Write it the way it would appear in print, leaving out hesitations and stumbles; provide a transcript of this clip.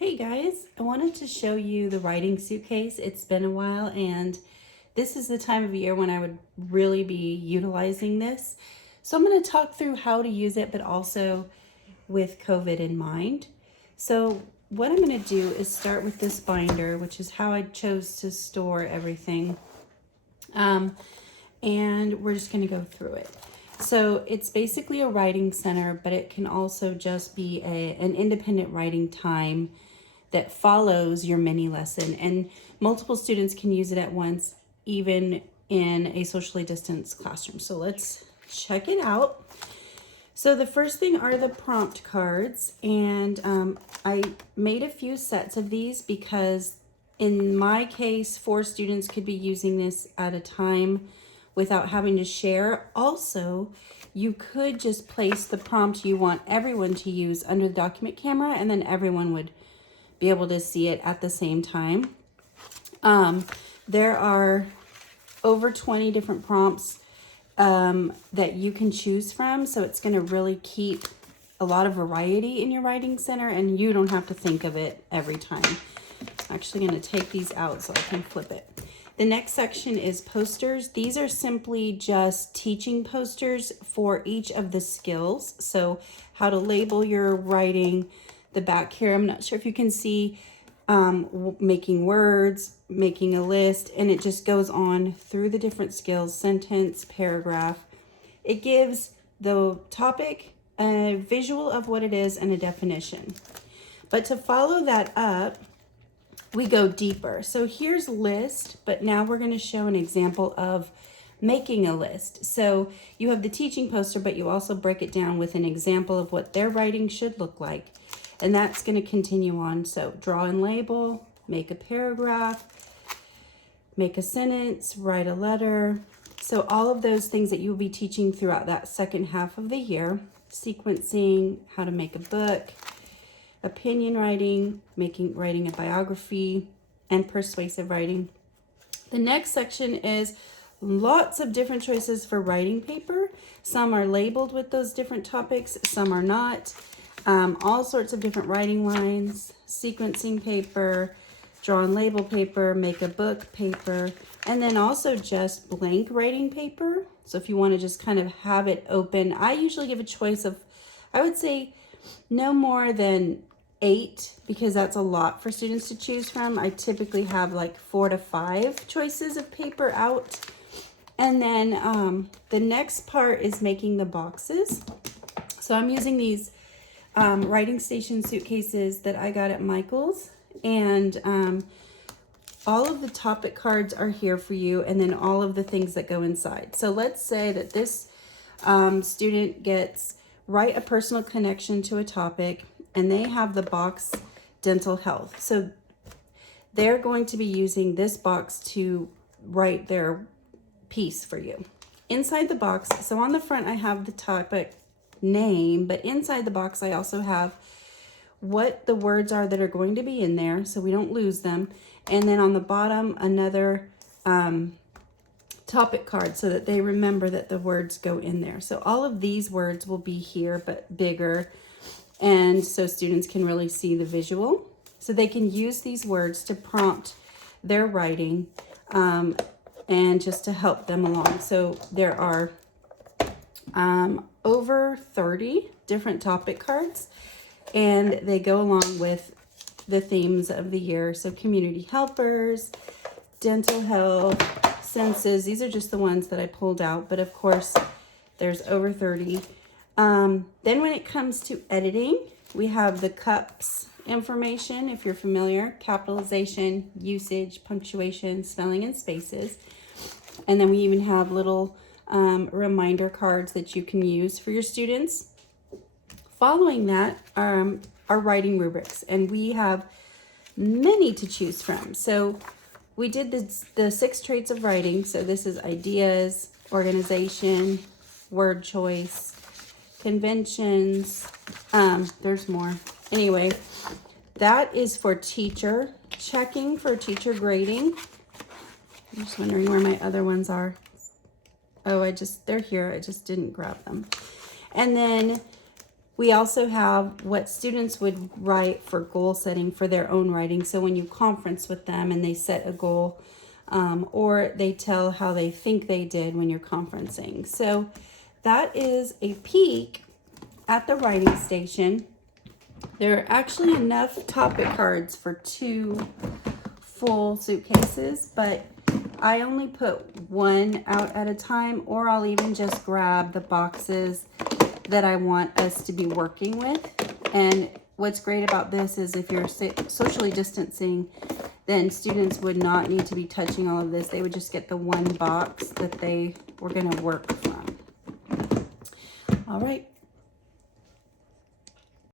Hey guys, I wanted to show you the Writing Suitcase. It's been a while and this is the time of year when I would really be utilizing this. So I'm going to talk through how to use it, but also with COVID in mind. So what I'm going to do is start with this binder, which is how I chose to store everything. And we're just going to go through it. So it's basically a writing center, but it can also just be an independent writing time that follows your mini lesson, and multiple students can use it at once, even in a socially distanced classroom. So let's check it out. So the first thing are the prompt cards, and I made a few sets of these because in my case, 4 students could be using this at a time without having to share. Also, you could just place the prompt you want everyone to use under the document camera, and then everyone would be able to see it at the same time. There are over 20 different prompts that you can choose from, so it's going to really keep a lot of variety in your writing center, and you don't have to think of it every time. I'm actually going to take these out so I can flip it. The next section is posters. These are simply just teaching posters for each of the skills. So how to label your writing. The back here, I'm not sure if you can see, making words, making a list, and it just goes on through the different skills, sentence, paragraph. It gives the topic a visual of what it is and a definition. But to follow that up, we go deeper. So here's list, but now we're going to show an example of making a list. So you have the teaching poster, but you also break it down with an example of what their writing should look like. And that's going to continue on. So draw and label, make a paragraph, make a sentence, write a letter. So all of those things that you'll be teaching throughout that second half of the year. Sequencing, how to make a book, opinion writing, writing a biography, and persuasive writing. The next section is lots of different choices for writing paper. Some are labeled with those different topics, some are not. All sorts of different writing lines, sequencing paper, draw and label paper, make a book paper, and then also just blank writing paper. So if you want to just kind of have it open, I usually give a choice of, I would say no more than 8, because that's a lot for students to choose from. I typically have like 4 to 5 choices of paper out. And then the next part is making the boxes. So I'm using these writing station suitcases that I got at Michael's, and all of the topic cards are here for you, and then all of the things that go inside. So let's say that this student gets write a personal connection to a topic, and they have the box dental health. So they're going to be using this box to write their piece for you. Inside the box, so on the front I have the topic name, but inside the box I also have what the words are that are going to be in there so we don't lose them, and then on the bottom another topic card so that they remember that the words go in there. So all of these words will be here but bigger, and so students can really see the visual, so they can use these words to prompt their writing and just to help them along. So there are over 30 different topic cards, and they go along with the themes of the year. So community helpers, dental health, senses. These are just the ones that I pulled out, but of course there's over 30. Then when it comes to editing, we have the cups information, if you're familiar, capitalization, usage, punctuation, spelling, and spaces. And then we even have little reminder cards that you can use for your students. Following that are writing rubrics, and we have many to choose from. So we did the 6 traits of writing. So this is ideas, organization, word choice, conventions. There's more. Anyway, that is for teacher checking, for teacher grading. I'm just wondering where my other ones are. Oh, they're here. I just didn't grab them. And then We also have what students would write for goal setting for their own writing. So when you conference with them and they set a goal, or they tell how they think they did when you're conferencing. So that is a peek at the writing station. There are actually enough topic cards for 2 full suitcases, but I only put 1 out at a time, or I'll even just grab the boxes that I want us to be working with. And what's great about this is if you're socially distancing, then students would not need to be touching all of this. They would just get the 1 box that they were going to work from. All right,